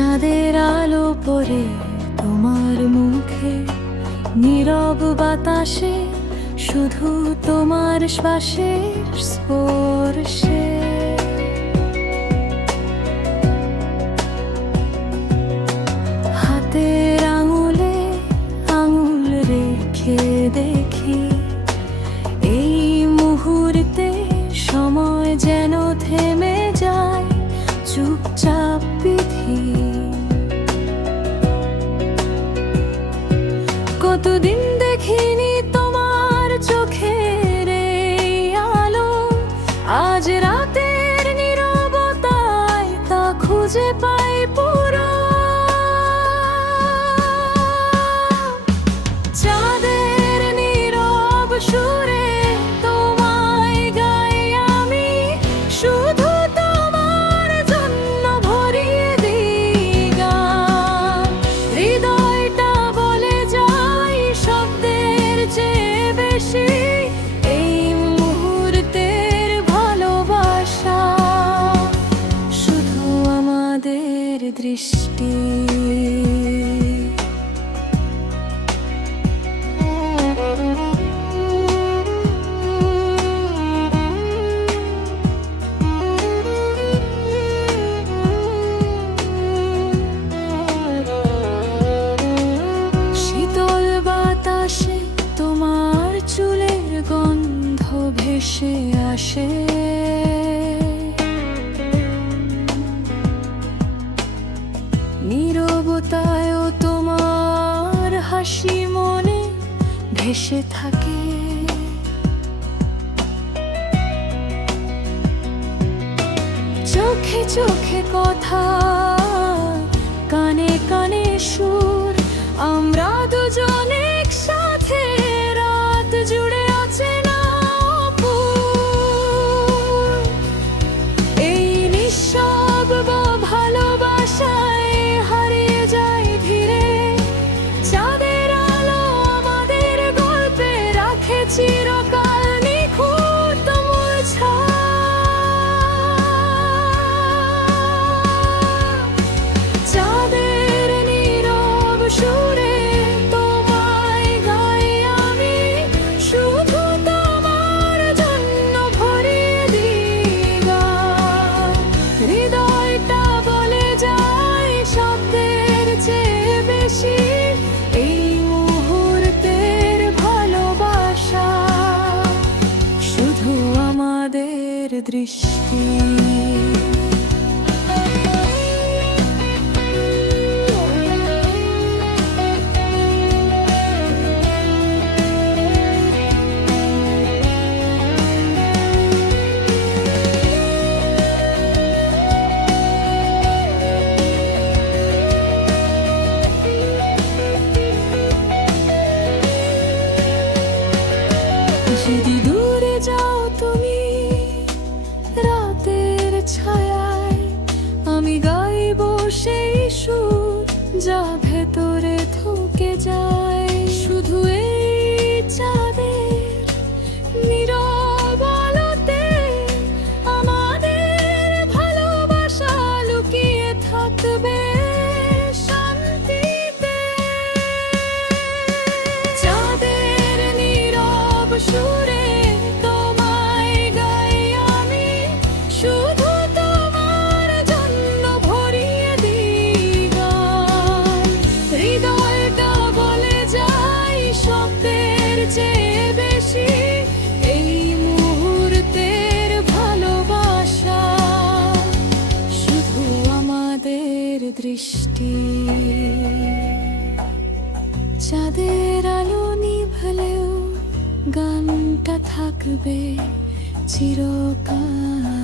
চাঁদের আলো পড়ে তোমার মুখে, নীরব বাতাসে শুধু তোমার শ্বাসের স্পর্শে। হাতের আঙুলে আঙুল রেখে দেখি এই মুহূর্তে সময় যেন থেমে যায় চুপচাপ বিধি। কতদিন দেখিনি তোমার চোখের এই আলো, আজ রাতের নীরবতায় তা খুঁজে পাই পুরো। চাঁদের নীরব সুরে তোমায় গাই আমি, শুধু তোমার জন্য ভরিয়ে দিই গান। হৃদয়টা বলে যায় শব্দের চেয়ে বেশি এই মুহূর্তের ভালোবাসা, শুধু আমাদের দৃষ্টি। শীতল বাতাসে তোমার চুলের গন্ধ ভেসে আসে, নীরবতায়ও তোমার হাসি মনে ভেসে থাকে। চোখে চোখে কথা, কানে কানে সুর, আমরা দুজন একসাথে রাত জুড়ে অচেনা অপূর। এই নিঃশব্দ ভালোবাসায় হারিয়ে যায় ধীরে, চাঁদের আলো আমাদের গল্পে রাখে চিরকাল নিখুঁত মূর্ছা। চাঁদের নীরব সুরে তোমায় গাই আমি, শুধু তোমার জন্য ভরিয়ে দিই গান। হৃদয়টা বলে যায় শব্দের চেয়ে বেশি এই মুহূর্তের ভালোবাসা, শুধু আমাদের দৃষ্টি। যদি দূরে যাও তুমি রাতের ছায়ায়, আমি গাইব সেই সুর যা ভেতরে ঢুকে যায়। শুধু এই চাঁদের নীরব আলোতে আমাদের ভালোবাসা লুকিয়ে থাকবে শান্তিতে। চাঁদের নীরব সুরে তোমায় গাই আমি, শুধু তোমার জন্য ভরিয়ে দিই গান। হৃদয়টা বলে যায় শব্দের চেয়ে বেশি এই মুহূর্তের ভালোবাসা, শুধু আমাদের দৃষ্টি। চাঁদের আলো নিভলেও গানটা থাকবে চিরকাল।